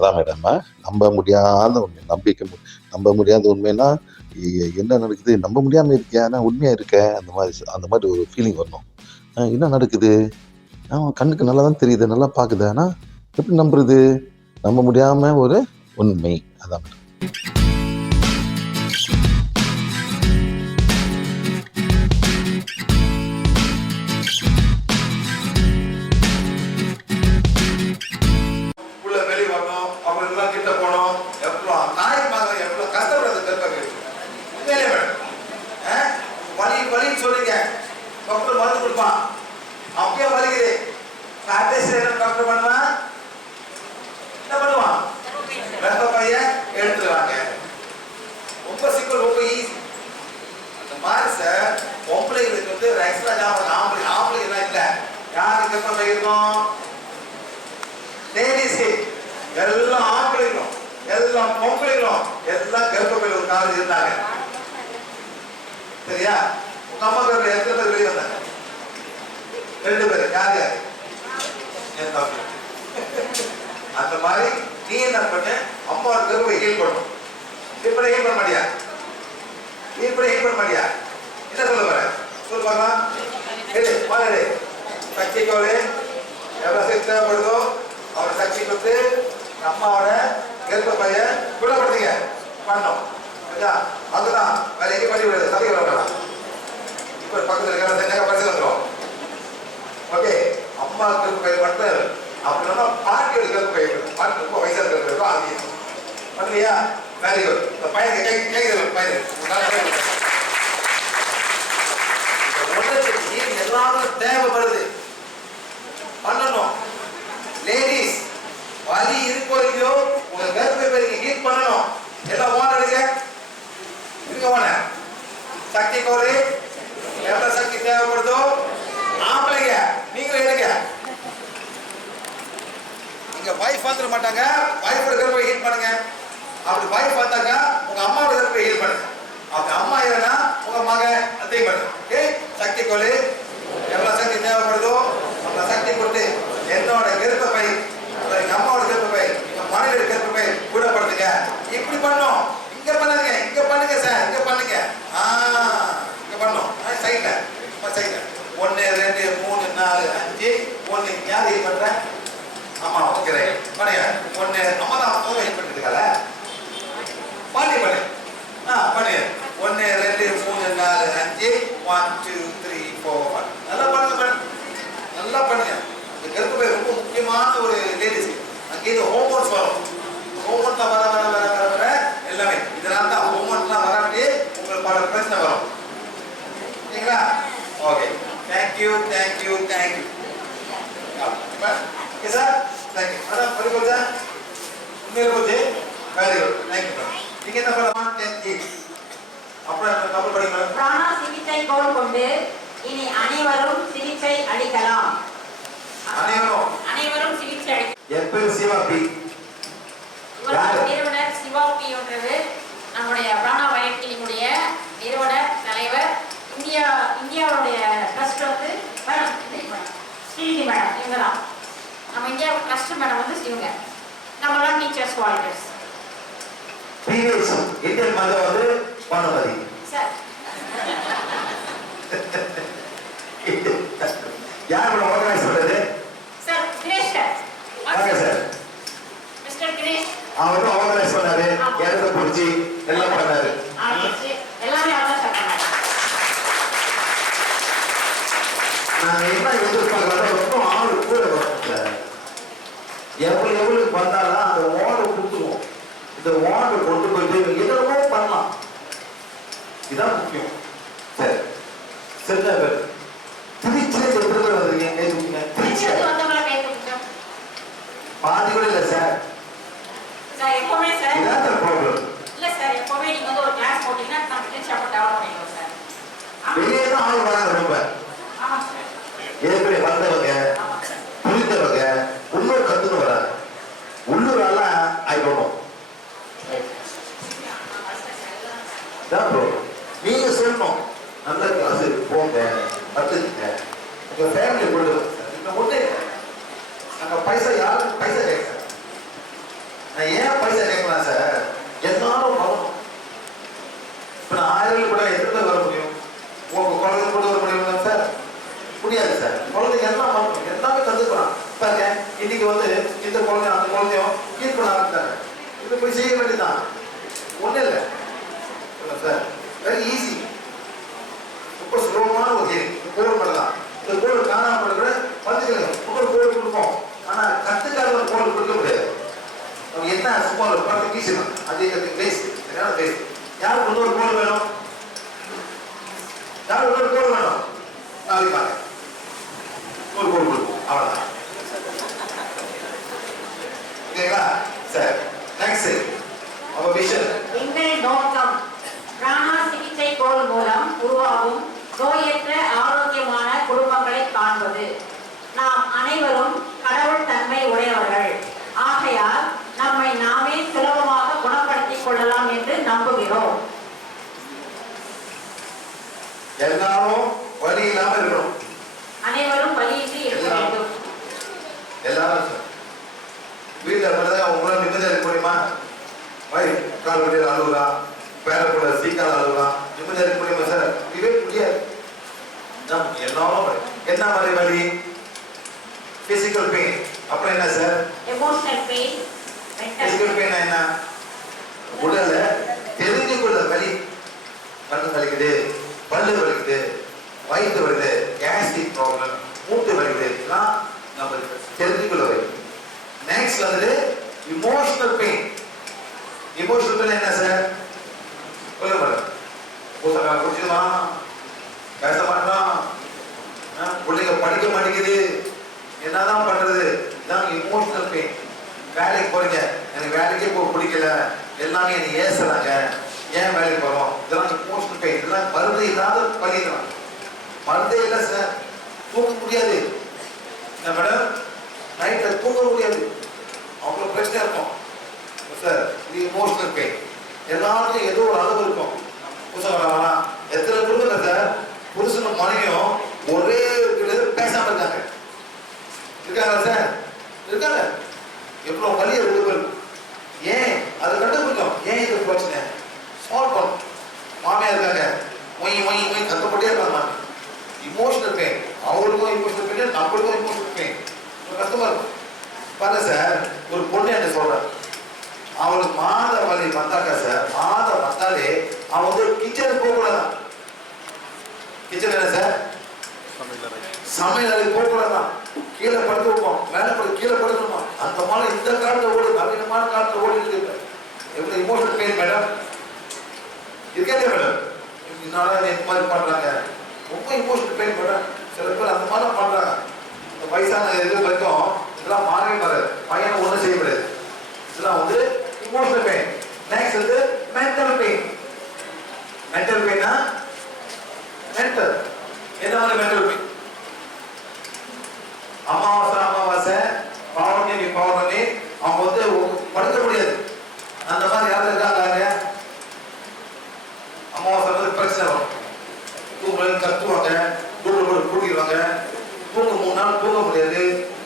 அதான் மேடம், நம்ப முடியாத உண்மை, நம்ப முடியாத உண்மைன்னா, என்ன நடக்குது? நம்ப முடியாம இருக்கியா? நான் உண்மையா இருக்கேன். அந்த மாதிரி ஒரு ஃபீலிங் வரணும். என்ன நடக்குது? கண்ணுக்கு நல்லா தான் தெரியுது, நல்லா பாக்குது. ஆனா எப்படி நம்புறது? நம்ப முடியாம ஒரு உண்மை. அதான் மேடம். உள்ள வெளியே வரணும், அப்புறம் எல்லாம் கிட்ட போனோம். எவ்வளவு நாய் மாதிரி எவ்வளவு கஷ்டப்படுறது கர்ப்பப்பை. உண்மையிலே மேடம், வலின்னு சொல்றீங்க, டாக்டர் மருந்து கொடுப்பான், அப்பயே வலிக்குது. கடைசியில் என்ன டாக்டர் பண்ணுவான்? என்ன பண்ணுவான்? கர்ப்பப்பைய எடுத்துருவாங்க. ரொம்ப சிம்பிள், ரொம்ப ஈஸி. அந்த மாதிரி சார் பொம்பளைகளுக்கு வந்து எக்ஸ்ட்ரா ஜாபம். ஆம்பளை எல்லாம் இல்லை. யாருக்கு கர்ப்பப்பை இருக்கும்? லேடிஸ். எல்லாம் ஆம்பளைகளும் எல்லாம் பொம்பளைகளும் எல்லாம் கர்ப்பப்பையில் ஒரு காலம் இருந்தாங்க. சரியா? உங்க அம்மா பேர்ல எத்தனை பேர் வெளியே வந்தாங்க? 2 பேர். யார் யார்? அந்த மாதிரி நீ என்ன பண்ண? அம்மா கர்ப்பப்பை ஹீல் பண்ணணும். இப்படி ஹீல் பண்ண மாட்டியா? என்ன சொல்ல வர? சொல்லு பார்க்கலாம். பாரு, சக்திக்கோளே எவ்வளவு சக்தி தேவைப்படுதோ அவர் சக்தி கொடுத்து அம்மாவோட கர்ப்பப்பைய குணப்படுத்துங்க பண்ணோம். அதுதான் வேற எங்கே பண்ணி விடுறது. சதைக்க வரலாம். இப்ப பக்கத்தில் இருக்கிற பரிசு வந்துடும். ஓகே, அம்மா கர்ப்பப்பை மட்டும் அப்படின்னா பாட்டியோட கர்ப்பப்பை. பாட்டி ரொம்ப வயசா இருக்கிற ஆகியம் பண்ணுவியா? Very good. இந்த பையன் கேட்குது. பையன் எல்லாரும் தேவைப்படுது, பண்ணணும். லேடிஸ் வலி இருக்கோ இல்லையோ உங்க கர்ப்பப்பை ஹீட் பண்ணணும். எல்லாம் ஓன இருக்க ஓன சக்தி கோரி எவ்வளவு சக்தி தேவைப்படுதோ ஆம்பளைங்க நீங்களும் எடுங்க. நீங்க வைஃப் வந்துட மாட்டாங்க. வைஃபோட கர்ப்பப்பை ஹீட் பண்ணுங்க. அப்படி வைஃப் வந்தாங்க உங்க அம்மாவோட கர்ப்பப்பை ஹீட் பண்ணுங்க. அப்படி அம்மா இல்லைன்னா உங்க மகன் அதையும் பண்ணுங்க. ஓகே, சக்தி கோரி எவ்வளவு சக்தி தேவைப்படுதோ அந்த சக்தி கொடுத்து என்னோட கர்ப்பப்பை, எங்க அம்மாவோட கர்ப்பப்பை, எங்க மனைவியோட கர்ப்பப்பை குணப்படுத்துங்க. இப்படி பண்ணோம். இங்க பண்ணுங்க சார், இங்க பண்ணுங்க. இங்க பண்ணோம். சைட்ல 1 2 3 4 5 1 யார் ஹெல்ப் பண்ற? ஆமா, ஓகே ரைட். பண்ணுங்க. 1 அம்மா தான் ஹெல்ப் பண்ணிட்டு இருக்கால. பாட்டி பண்ணு. பண்ணுங்க. 1 2 3 4 5 1 2 3 4 5. நல்லா பண்ணுங்க. இந்த கர்ப்பப்பை ரொம்ப முக்கியமான ஒரு லேடிஸ். அங்கே இது ஹோமோன்ஸ் வரும். ஹோமோன்லாம் வர எல்லாமே இதனால தான் ஹோமோன்லாம் வராட்டி உங்களுக்கு பல பிரச்சனை வரும். சரிங்களா? Okay, thank you. Okay sir, thank you. Madam பரிபோதா உண்மையில போச்சு. Very good, thank you. நீங்க என்ன பண்ணலாம்? அப்புறம் கப்பல் படிங்க. பிராண சிகிச்சை கோல் கொண்டு இனி அனைவரும் சிகிச்சை அளிக்கலாம். அனைவரும் சிகிச்சை அளிக்கலாம். என் பேர் சிவாபி. நிறுவனர் சிவாபி என்றவர் நம்முடைய பிராணா வயக்கிலினுடைய நிறுவனர் தலைவர். இந்தியாவுடைய ட்ரஸ்ட் வந்து ஸ்ரீநிதி மேடம். இவங்க தான் நம்ம இந்தியா ட்ரஸ்ட் மேடம் வந்து இவங்க. நம்மளாம் டீச்சர்ஸ் வாலண்டியர்ஸ். இந்தியன் மதம் வந்து பானுமதி சார். யார் ஆர்கனைஸ் பண்றது? Sir Dinesh sir. வாங்க சார். மிஸ்டர் தினேஷ் அவர் ஆர்கனைஸ் பண்ணாரு. எனக்கு பிடிச்சி எல்லாம் பண்ணாரு. எல்லாமே அவர் தான் பண்ணாரு. நான் என்ன எதிர்பார்க்கறேன், ரொம்ப ஆளு கூட வரும் சார். எவ்வளவுக்கு வந்தாலும் அந்த வார்டு கொடுத்துருவோம். இந்த வார்டு கொண்டு போயிட்டு எதோ பண்ணலாம். இதான் முக்கியம். சரி, சரிதா பேர். திருச்சியில எப்படி பேர் வந்திருக்கீங்க? கை தூக்குங்க. பாதி கூட இல்லை சார். எப்பவுமே சார் இதான் சார் ப்ராப்ளம். இல்ல சார், எப்பவுமே நீங்க வந்து ஒரு கிளாஸ் போட்டீங்கன்னா நம்ம திருச்சி அப்ப டெவலப் பண்ணிடுவோம் சார். வெளியே தான் ஆள் வராங்க ரொம்ப. ஆமா சார். ஏற்கனவே வந்தவங்க, புரிந்தவங்க, உள்ளூர் கத்துன்னு வராங்க. உள்ளூர் எல்லாம் ஆயிடணும். நீங்க சொல்லணும், நல்ல கிளாஸ் போங்க, கத்துக்கிங்க, உங்க ஃபேமிலி கொடுங்க. இந்த முன்னே நாங்க பைசா யாரும் பைசா கேட்க நான் ஏன் பைசா கேட்கலாம் சார்? எல்லாரும் வரணும். இப்ப நான் 1000 கூட எத்தனை வர முடியும்? உங்க குழந்தை கூட வர முடியுமா சார்? முடியாது சார். குழந்தைங்க எல்லாம் வரணும், எல்லாமே கத்துக்கலாம். பாருங்க, இன்னைக்கு வந்து இந்த குழந்தையும் அந்த குழந்தையும் ஹீல் பண்ண ஆரம்பிச்சாங்க. இது போய் செய்ய வேண்டியதுதான், ஒன்றும் இல்லை சார். வெரி ஈஸி, ரொம்ப சுலபமான ஒரு ஹீல். கோல் பண்ணலாம். இந்த கோல் காணாமல் கூட பார்த்துக்கலாம். ஒரு கோல் கொடுப்போம், ஆனா கத்துக்காத ஒரு கோல் கொடுக்க முடியாது. அவங்க என்ன சும்மா ஒரு படத்தை வீசணும், அதே வேஸ்ட். என்ன வேஸ்ட்? யாருக்கு இன்னொரு கோல் வேணும்? யாருக்கு இன்னொரு கோல் வேணும்? நாளைக்கு வாங்க, ஒரு கோல் கொடுப்போம், அவ்வளவுதான். ஓகேங்களா சார்? நெக்ஸ்ட் அவ விஷன். எங்கள் நோக்கம் பிராணா சிகிச்சை கோல் மூலம் உருவாகும் நோயற்ற ஆரோக்கியமான குடும்பங்களை காண்பது. நாம் அனைவரும் கடவுள் தன்மை உடையவர்கள். ஆகையால் நம்மை நாமே சுலபமாக குணப்படுத்திக் கொள்ளலாம் என்று நம்புகிறோம். எல்லாரும் வலி இல்லாம இருக்கணும். அனைவரும் வலியின்றி இருக்க வேண்டும். எல்லாரும் சார் வீட்டில் அப்படிதான் உங்களால் நிம்மதியாக இருக்க முடியுமா? வை கால் வழியில் அழுகுலாம், பேர கூட சீக்கால் அழுகுலாம், நிம்மதியாக இருக்க முடியுமா சார்? இதுவே முடியாது. எல்லாரும் என்ன மாதிரி வலி? Physical pain. அப்புறம் என்ன sir? Emotional pain. Physical pain என்ன? உடல்ல தெரிஞ்சுக்குள்ள வலி. கண்ணு வலிக்குது, பல்லு வலிக்குது, வயிற்று வருது, கேஸ்ட்ரிக் ப்ராப்ளம், மூட்டு வலிக்குது, இதெல்லாம் நம்ம தெரிஞ்சுக்குள்ள வலி. நெக்ஸ்ட் வந்து இமோஷனல் பெயின். இமோஷனல் பெயின் என்ன சார்? சொல்லுங்க மேடம். புத்தகம் குடிச்சுக்கலாம், பேச மாட்டான், பிள்ளைங்க படிக்க மாட்டேங்குது, என்னதான் பண்றது? இதான் இமோஷனல் பெயின். வேலைக்கு போறீங்க, எனக்கு வேலைக்கே போக பிடிக்கல, எல்லாமே என்னை ஏசுறாங்க, ஏன் வேலைக்கு போறோம்? இதெல்லாம் இமோஷனல் பெயின். இதெல்லாம் மருந்து இல்லாத வலிக்கலாம். மருந்தே இல்லை சார், தூங்க முடியாது. என்ன மேடம்? நைட்ல தூங்க முடியாது, அவ்வளவு பிரச்சனை இருக்கும் சார். இது இமோஷனல் பெயின். எல்லாருக்கும் ஏதோ ஒரு அளவு இருக்கும். எத்தனை குடும்பம் சார் புருஷனும் மனைவியும் ஒரே பேசாம இருக்காங்க? இருக்காங்க சார், இருக்காங்க. எவ்வளவு வலிய விடுபடும். ஏன் அதை கண்டுபிடிக்கும்? ஏன் இது பிரச்சனை சால்வ் பண்ணும். மாமியா இருக்காங்க, மொய் மொய் மொய் கஷ்டப்பட்டே இருக்காங்க. Emotional pain. அவங்களுக்கும் இமோஷனல் பெயின், நம்மளுக்கும் இமோஷனல் பெயின். கஷ்டமா இருக்கும். பாருங்க சார், ஒரு பொண்ணு என்ன சொல்றேன், அவளுக்கு மாத வலி வந்தாக்கா சார், மாதம் வந்தாலே அவன் வந்து கிச்சனுக்கு போகக்கூடாதான். கிச்சன் என்ன சார்? சமையல் அறை போகக்கூடாதான். கீழே படுத்து வைப்போம், மேலே படுத்து கீழே படுக்கணுமா? அந்த மாதிரி இந்த காலத்துல ஓடு, நவீனமான காலத்துல ஓடி இருக்கு. எவ்வளவு இமோஷனல் பெயின் மேடம் இருக்கே மேடம்? இதனால இந்த மாதிரி பண்றாங்க, ரொம்ப இமோஷனல் பெயின் மேடம். சில பேர் அந்த மாதிரி பண்றாங்க. வயசான இது வரைக்கும் இதெல்லாம் மாறவே மாறாது. பையனை ஒன்றும் செய்ய முடியாது. இதெல்லாம் வந்து இமோஷனல் பெயின். நெக்ஸ்ட் வந்து மென்டல் பெயின். மென்டல் பெயினா மென்டல் என்ன மாதிரி மென்டல் பெயின்? அமாவாசை பௌர்ணமி அவங்க வந்து படுக்க முடியாது. அந்த மாதிரி யாரும் இருக்காங்க? அமாவாசை வந்து பிரச்சனை வரும், தூங்க கத்துவாங்க, கூட்டிடுவாங்க, தூங்க 3 நாள் தூங்க முடியாது,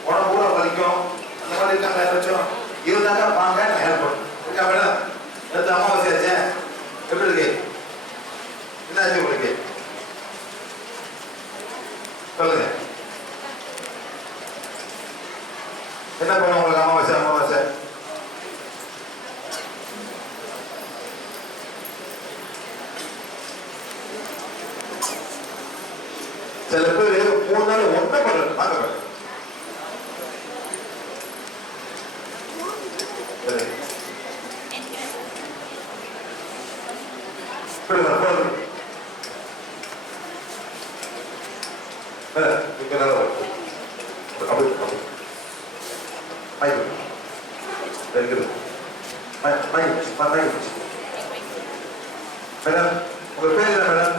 உடம்பு கூட வலிக்கும். அந்த மாதிரி இருக்காங்க யாராச்சும்? இருந்தாங்க வாங்க, நான் ஹெல்ப் பண்ணுறேன். இருக்கா மேடம்? எடுத்து அமாவாசை ஆச்சேன், எப்படி இருக்கு? என்ன ஆச்சு உங்களுக்கு? சொல்லுங்க. என்ன பண்ணுவோம் உங்களுக்கு அமாவாசை? சில பேர் 3 நாள் ஒன்றை பண்றது. வாங்க மேடம், உங்க பேர் என்ன மேடம்?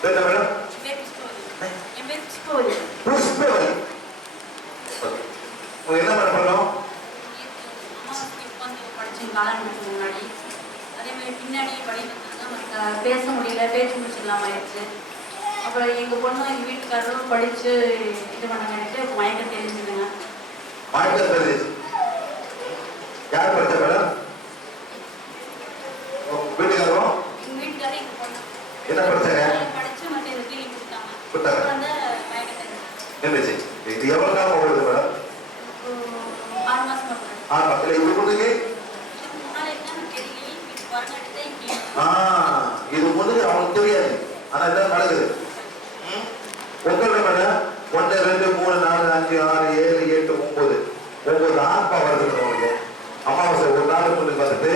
பேர் என்ன மேடம்? புஷ்பவதி. என்ன மேடம் பண்ணோம்? முன்னாடி அதே மாதிரி பின்னாடி பேச முடியல, பேச்சு முடிச்சிடலாம் ஆயிடுச்சு. அப்புறம் எங்க பொண்ணு எங்க வீட்டுக்காரரும் படிச்சு இது பண்ணாங்க, மயக்கம் தெரிஞ்சுதுங்க. மயக்கம் தெரிஞ்சு யார் படிச்ச மேடம்? வீட்டுக்காரரும் எங்க வீட்டுக்காரர் எங்க பொண்ணு என்ன படிச்சாங்க? படிச்சு மட்டும் இந்த ஃபீலிங் கொடுத்தாங்க. கொடுத்தாங்க. வந்து மயக்கத்தை இருந்துச்சு. இது எவ்வளவு நாள் ஓடுது மேடம்? 6 மாசம் பண்ணுறேன். ஆமா. இல்ல இது பொண்ணுக்கு முன்னாடி என்ன தெரியல, இப்போ வரங்காட்டி தான் இங்கே இது பொண்ணுக்கு அவனுக்கு தெரியாது. ஆனா இதான் நடக்குது. உங்களை மேடம் 1 2 3 4 5 6 7 8 9 9 ஆத்மா வருது உங்களுக்கு. அமாவாசை ஒரு நாள் பொண்ணுக்கு வந்துட்டு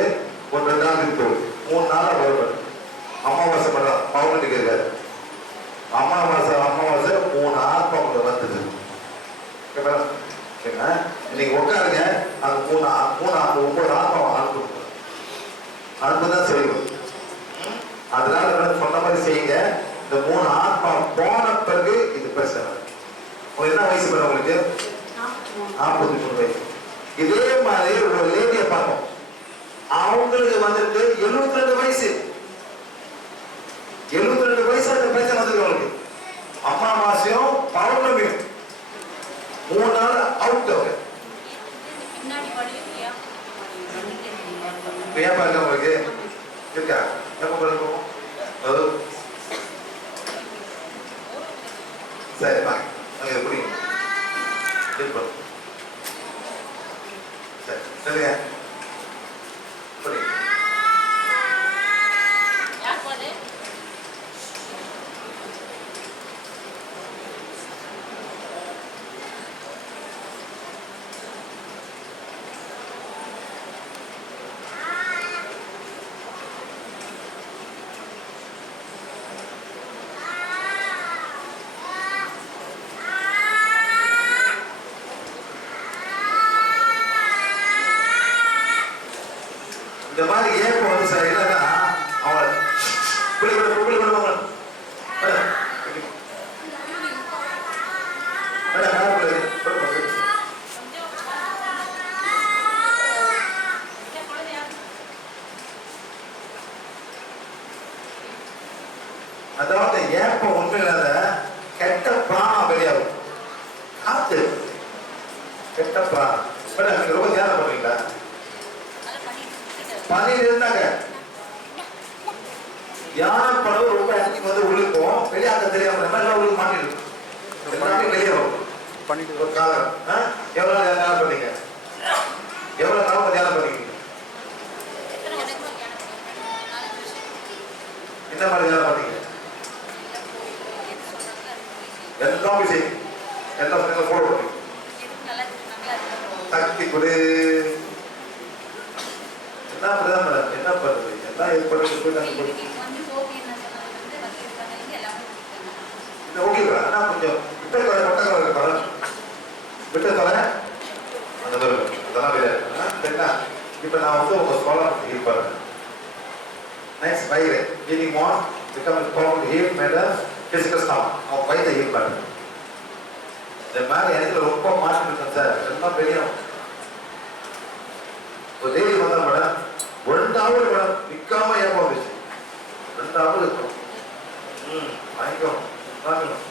ஒரு 2 நாள் இருக்கு, 3 நாளா வரும். அமாவாசை பண்றான் பவுனுக்கு இருக்காது. அமாவாசை 3 ஆத்மா உங்களுக்கு வந்தது. இன்னைக்கு உட்காருங்க, அந்த 9 ஆத்மா அனுப்புதான் செய்யும். அதனால சொன்ன மாதிரி செய்யுங்க. இந்த 3 ஆத்மா போன பிறகு இது பிரச்சனை. உங்களுக்கு என்ன வயசு மேடம்? உங்களுக்கு 43 வயசு. இதே மாதிரி ஒரு லேடியை பார்ப்போம், அவங்களுக்கு வந்துட்டு 72 வயசு. 72 வயசு அந்த பிரச்சனை வந்துருக்கு அவங்களுக்கு. அமாவாசையும் பௌர்ணமியும் 3 நாள் அவுட். அவங்க பின்னாடி வழியும் ஏப்பா இருக்கா உங்களுக்கு? இருக்கா? எப்ப போகும்? சரி வாங்க, அங்க எப்படி சரி சரிங்க. யார் போது? இந்த மாதிரி ஏப்ப வந்து சார் என்னன்னா அவங்கள அதாவது ஏப்ப உண்மையில்லாத கெட்ட பிராணம் வெளியாகும். காத்து கெட்ட பிராணம். நீங்க ரொம்ப தியானம் பண்றீங்களா? பணியில் இருந்தாங்க யானை படம் ரொம்ப அன்னைக்கு வந்து உழுக்கும் வெளியாக்க தெரியாம எல்லாம் உழுக்க மாட்டிருக்கு. எல்லாமே வெளியே வரும் பண்ணிட்டு ஒரு காலம். எவ்வளவு தியானம் பண்ணீங்க? எவ்வளவு காலம் தியானம் பண்ணீங்க? என்ன மாதிரி தியானம் பண்ணீங்க? எல்லாம் விஷயம் எல்லாம் போட முடியும். சக்தி கொடு. என்ன மேடம் என்ன பண்றது? எல்லாம் ஓகேவா? ஆனா கொஞ்சம் விட்ட தொலை அந்த அதெல்லாம் வேற. இப்ப நான் வந்து உங்க ஸ்காலர் இருப்பாரு. நெக்ஸ்ட் வயிறு meaning man become strong heal madam physical strong. அவன் வயிற்றை ஹீல் பண்ணு. இந்த மாதிரி எனக்கு ரொம்ப மாற்றம் இருக்கேன் சார். எல்லாம் பெரிய ஒரு தேதி வந்தா மேடம் 2 hour மேடம் நிக்காம ஏப்பம் வந்துச்சு. 2 hour இருக்கும். வாங்கிக்கணும் வாங்கணும்.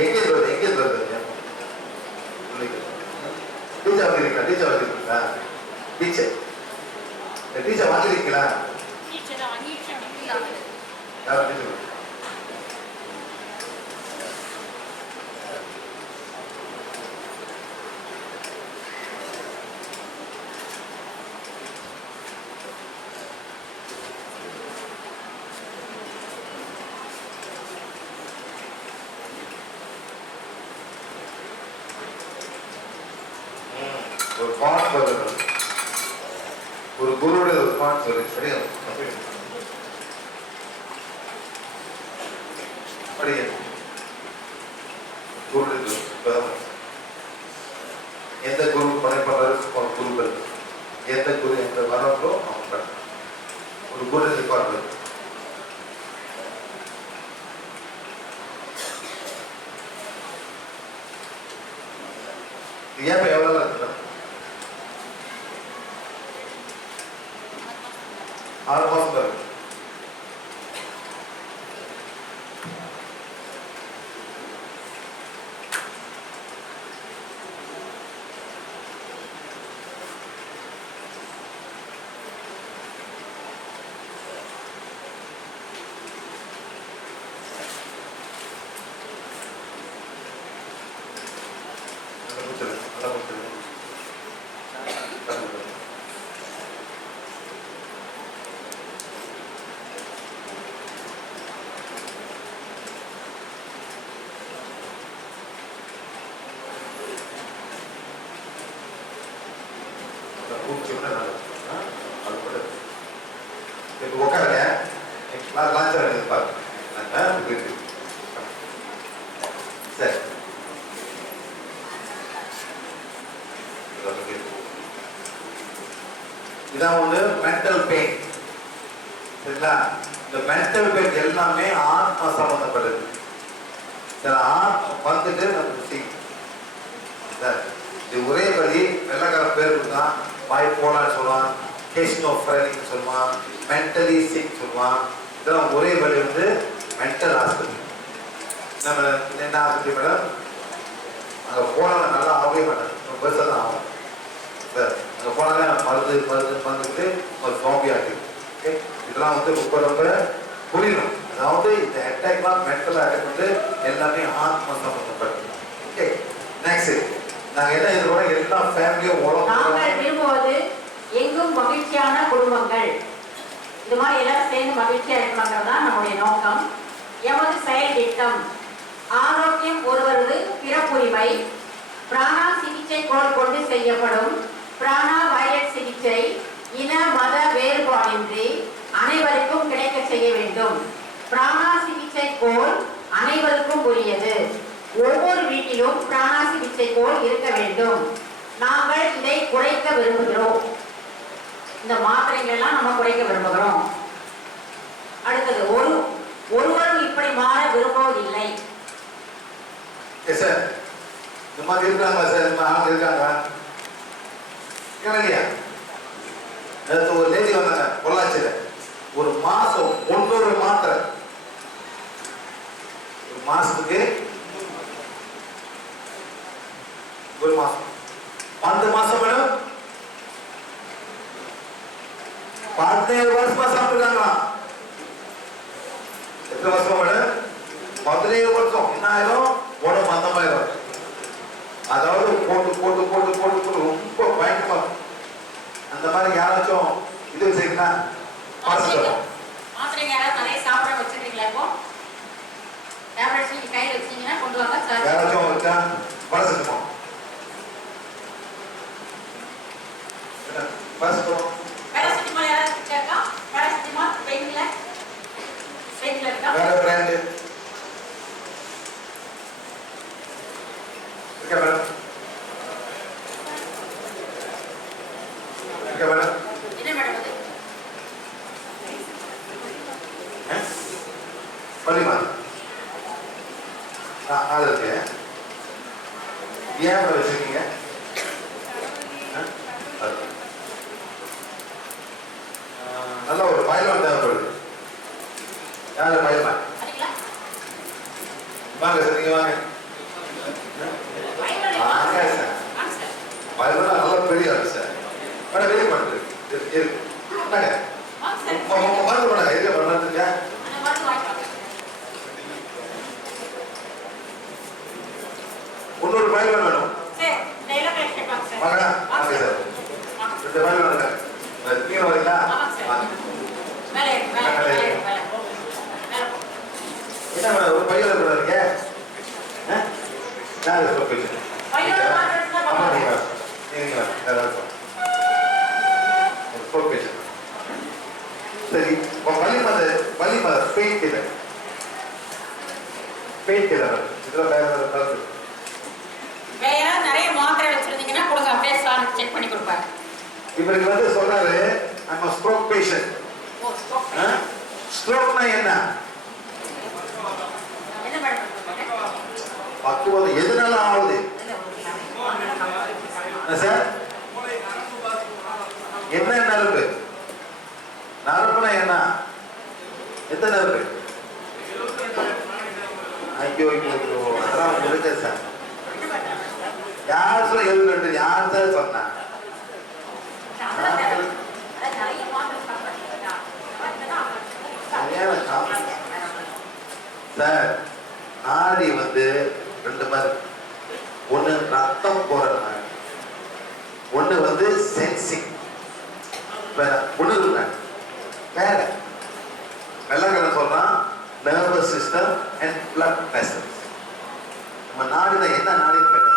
எங்கே வருது டீச்சர் வாங்கிருக்கீங்களா? டீச்சர் வாங்கிருக்கீங்களா? யாரும் டீச்சர் ஒரு பாட் வருது. ஒரு குருவுடைய ஒரு பாட் வருது. சரியா படிங்க. குரு எந்த குரு பணி பண்றாரு? குருக்கள் எந்த குரு எந்த வராங்களோ அவங்க ஒரு குரு பாட் வருது. ஏன் எவ்வளவு இருக்குல்ல 6 மாசம் தான் இருக்கு. உட்காருங்க லான்ச்சர் எதிர்பார்க்க சரி. இதான் ஒன்று மென்டல் பெயின். சரிங்களா? இந்த மென்டல் பெயின் எல்லாமே ஆத்மா சம்பந்தப்பட்டது. சில ஆத்மா வந்துட்டு நமக்கு செய்யும். இது ஒரே வழி வெள்ளக்கார பேருக்கு தான் பைபோலார் சொல்லுவான், கேஸ்னோஃப்ரெனிக் சொல்லுவான், மென்டலி சிக் சொல்லுவான். இதெல்லாம் ஒரே வழி வந்து மென்டல் ஹாஸ்பிட்டல். நம்ம என்ன ஹாஸ்பிட்டல் மேடம் அங்கே போனாலும் நல்லா ஆகவே மாட்டேன், பெருசாக தான் ஆகும் சார். அங்கே போனாலே மருந்து மருந்து மருந்துட்டு ஒரு ஜாம்பி ஆகிடுது. ஓகே, இதெல்லாம் வந்து ரொம்ப ரொம்ப புரியணும். அதாவது இந்த அட்டாக்லாம் மென்டல் அட்டாக் வந்து எல்லாமே ஆத்மா சம்பந்தப்பட்டது. ஓகே, நெக்ஸ்ட் நாங்கள் என்ன எதிர்பார்க்கிறோம், எல்லா ஃபேமிலியும் நாங்கள் விரும்புவது எங்கும் மகிழ்ச்சியான குடும்பங்கள். இது மாதிரி எல்லாரும் சேர்ந்து மகிழ்ச்சியா இருக்கணுங்கிறது தான் நம்முடைய நோக்கம். எமது செயல் திட்டம் ஆரோக்கியம் ஒருவரது பிறப்புரிமை. பிராணா சிகிச்சை கோல் கொண்டு செய்யப்படும் பிராணா வயலட் சிகிச்சை இன மத வேறுபாடின்றி அனைவருக்கும் கிடைக்க செய்ய வேண்டும். பிராணா சிகிச்சை கோல் அனைவருக்கும் உரியது. ஒவ்வொரு வீட்டிலும் பிராணா சிகிச்சை கோல் இருக்க வேண்டும். நாங்கள் இதை குறைக்க விரும்புகிறோம். இந்த மாத்திரைகள் எல்லாம் நம்ம குறைக்க விரும்புகிறோம். அடுத்தது ஒருவரும் இப்படி மாற விரும்புவதில்லை. சார் இந்த மாதிரி இருக்காங்களா சார்? இந்த மாதிரி ஆள் இருக்காங்களா? இல்லையா? நேற்று ஒரு லேடி வந்தாங்க பொள்ளாச்சியில். ஒரு மாசம் 100 மாத்திரை, ஒரு மாசத்துக்கு ஒரு மாசம் 12 மாசம் மேடம் 17 வருஷமா சாப்பிட்டுருக்காங்களா? எத்தனை வருஷம் மேடம்? 17 வருஷம். என்ன ஆயிரும்? உடம்பு மந்தமாயிரும். அதாவது போட்டு போட்டு போட்டு போட்டு போட்டு ரொம்ப பயங்கரமா. அந்த மாதிரி யாராச்சும் இது வச்சிருக்கீங்களா? மாத்திரைங்க யாராவது நிறைய சாப்பிட வச்சிருக்கீங்களா? இப்போ டேப்லெட்ஸ் நீங்க கையில் வச்சீங்கன்னா கொண்டு வாங்க சார். யாராச்சும் இருக்கா? பரசட்டுமா பரசட்டுமா பேராசிட்டமால் யாராவது இருக்கா? பேராசிட்டமால் பெயின் கில்லர் இருக்கா? வேற பிராண்ட் இருக்கா மேடம்? இருக்கா மேடம்? என்ன மேடம் அது? பள்ளிமா அது இருக்கு. ஏன் வச்சிருக்கீங்க? நல்ல ஒரு பயில்வான் தேவைப்படுது. யாரு பயில்வான்? வாங்க சார், நீங்க வாங்க. பயில்வான் நல்ல பெரிய ஆளு சார். மேடம் வெளியே பண்ணுறது இருக்கு. மருந்து பண்ணாங்க எதில் பண்ணுறதுங்க? இன்னொரு பயில்வான் வேணும். வாங்க வாங்க சார். 2 பயில்வான் இருக்காங்க. நீங்க வரீங்களா? என்ன மேடம் ஒரு பையன் கூட இருக்கீங்க? யாரு சொல்லுங்க? ஆமா நீங்க சரி. வலி மத பெயின் கில்லர் இதெல்லாம் வேற நிறைய மாத்திரை வச்சிருந்தீங்கன்னா கொடுங்க, அப்படியே சார் செக் பண்ணி கொடுப்பாங்க. இவருக்கு வந்து சொல்றாரு I'm a stroke patient. ஸ்ட்ரோக்னா என்ன? என்ன மேடம்? பக்குவம் எதனால ஆகுது சார்? என்ன நரம்பு? நரம்புனா எத்தனை இருக்கு? ஐயோ ஐயோ ஐயோ, அதெல்லாம் இருக்கு சார். யார் சொல்ல 72? யார் சார் சொன்னா? சார், நாடி வந்து ரெண்டு மாதிரி. ஒண்ணு ரத்தம் போற நாடி, ஒண்ணு வந்து சென்சிங். ஒண்ணு வேற வெள்ளக்காரன் சொல்றான் nervous system and blood vessels. நம்ம நாடுல என்ன நாடின்னு கேட்ட